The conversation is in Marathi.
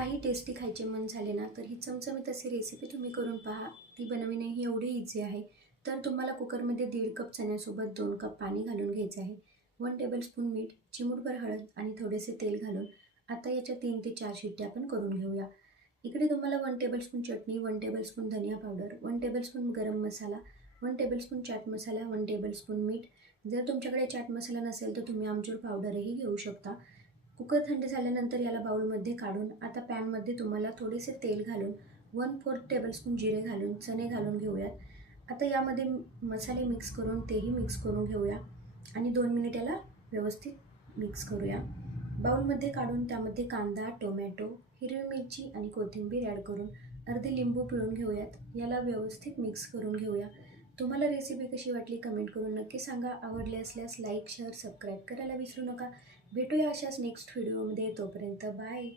काही टेस्टी खायचे मन झाले ना, तर ही चमचमीत अशी रेसिपी तुम्ही करून पहा. ती बनविणे ही एवढी इझी आहे. तर तुम्हाला कुकरमध्ये 1.5 कप चण्यासोबत 2 कप पाणी घालून घ्यायचं आहे. 1 टेबलस्पून मीठ, चिमूटभर हळद आणि थोडेसे तेल घालून आता याच्या 3 ते 4 शिट्ट्या आपण करून घेऊया. इकडे तुम्हाला 1 टेबलस्पून चटणी, 1 टेबलस्पून धनिया पावडर, 1 टेबलस्पून गरम मसाला, 1 टेबलस्पून चाट मसाला, 1 टेबलस्पून मीठ. जर तुमच्याकडे चाट मसाला नसेल तर तुम्ही आमचूर पावडरही घेऊ शकता. कुकर थंड झाल्यानंतर याला बाउलमध्ये काढून आता पॅनमध्ये तुम्हाला थोडेसे तेल घालून 1/4 टेबलस्पून जिरे घालून चणे घालून घेऊयात. आता यामध्ये मसाले मिक्स करून तेही मिक्स करून घेऊया आणि 2 मिनिट याला व्यवस्थित मिक्स करूया. बाउलमध्ये काढून त्यामध्ये कांदा, टोमॅटो, हिरवी मिरची आणि कोथिंबीर ॲड करून अर्धे लिंबू पिळून घेऊयात. याला व्यवस्थित मिक्स करून घेऊया. तुम्हाला रेसिपी कशी वाटली कमेंट करून नक्की सांगा. आवडले असल्यास लाईक, शेअर, सबस्क्राईब करायला विसरू नका. भेटूया अशाच नेक्स्ट व्हिडिओमध्ये. तोपर्यंत बाय.